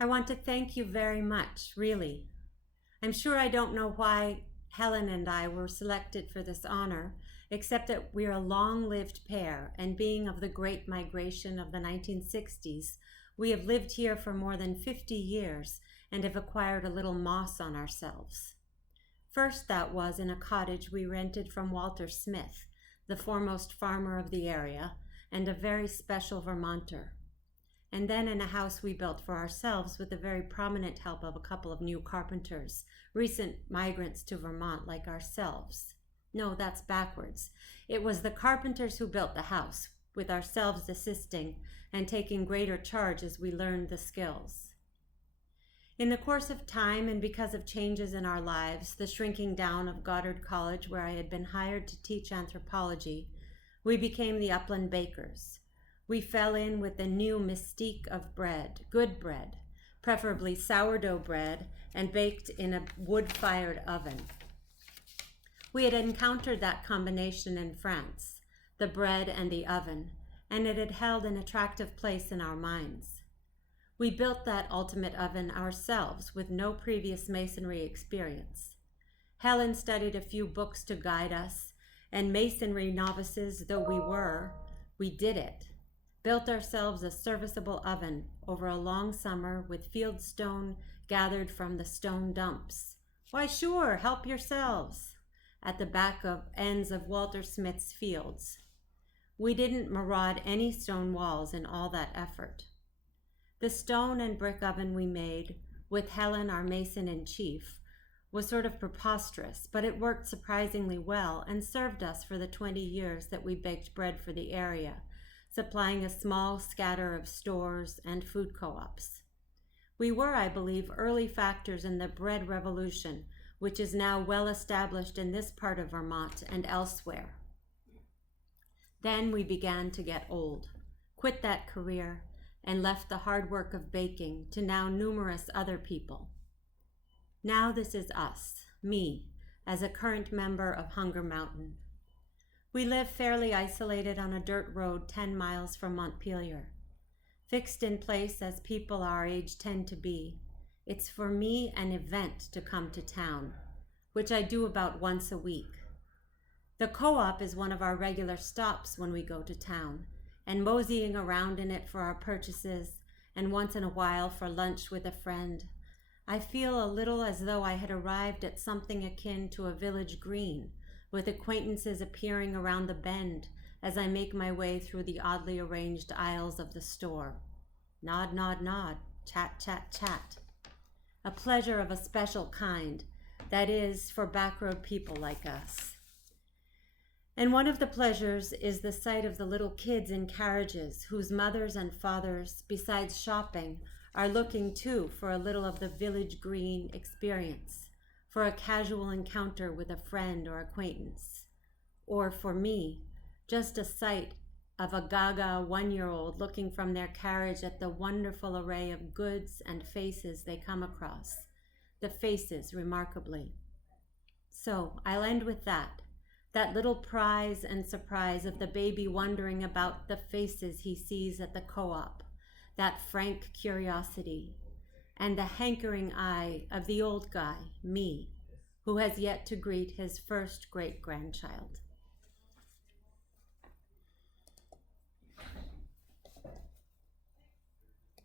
I want to thank you very much, really. I'm sure I don't know why Helen and I were selected for this honor, except that we're a long-lived pair, and being of the Great Migration of the 1960s, we have lived here for more than 50 years and have acquired a little moss on ourselves. First, that was in a cottage we rented from Walter Smith, the foremost farmer of the area, and a very special Vermonter. And then in a house we built for ourselves with the very prominent help of a couple of new carpenters, recent migrants to Vermont like ourselves. No, that's backwards. It was the carpenters who built the house, with ourselves assisting and taking greater charge as we learned the skills. In the course of time and because of changes in our lives, the shrinking down of Goddard College where I had been hired to teach anthropology, we became the Upland Bakers. We fell in with the new mystique of bread, good bread, preferably sourdough bread and baked in a wood-fired oven. We had encountered that combination in France, the bread and the oven, and it had held an attractive place in our minds. We built that ultimate oven ourselves with no previous masonry experience. Helen studied a few books to guide us, and masonry novices though we were, we did it. Built ourselves a serviceable oven over a long summer with field stone gathered from the stone dumps. Why sure, help yourselves, at the back of ends of Walter Smith's fields. We didn't maraud any stone walls in all that effort. The stone and brick oven we made, with Helen, our mason-in-chief, was sort of preposterous, but it worked surprisingly well and served us for the 20 years that we baked bread for the area, supplying a small scatter of stores and food co-ops. We were, I believe, early factors in the bread revolution, which is now well established in this part of Vermont and elsewhere. Then we began to get old, quit that career, and left the hard work of baking to now numerous other people. Now this is us, me, as a current member of Hunger Mountain. We live fairly isolated on a dirt road 10 miles from Montpelier. Fixed in place as people our age tend to be, it's for me an event to come to town, which I do about once a week. The co-op is one of our regular stops when we go to town, and moseying around in it for our purchases, and once in a while for lunch with a friend, I feel a little as though I had arrived at something akin to a village green, with acquaintances appearing around the bend as I make my way through the oddly arranged aisles of the store. Nod, nod, nod, chat, chat, chat. A pleasure of a special kind, that is, for backroad people like us. And one of the pleasures is the sight of the little kids in carriages whose mothers and fathers, besides shopping, are looking too for a little of the village green experience, for a casual encounter with a friend or acquaintance. Or for me, just a sight of a gaga 1-year-old looking from their carriage at the wonderful array of goods and faces they come across, the faces remarkably. So I'll end with that little prize and surprise of the baby wondering about the faces he sees at the co-op, that frank curiosity, and the hankering eye of the old guy, me, who has yet to greet his first great-grandchild.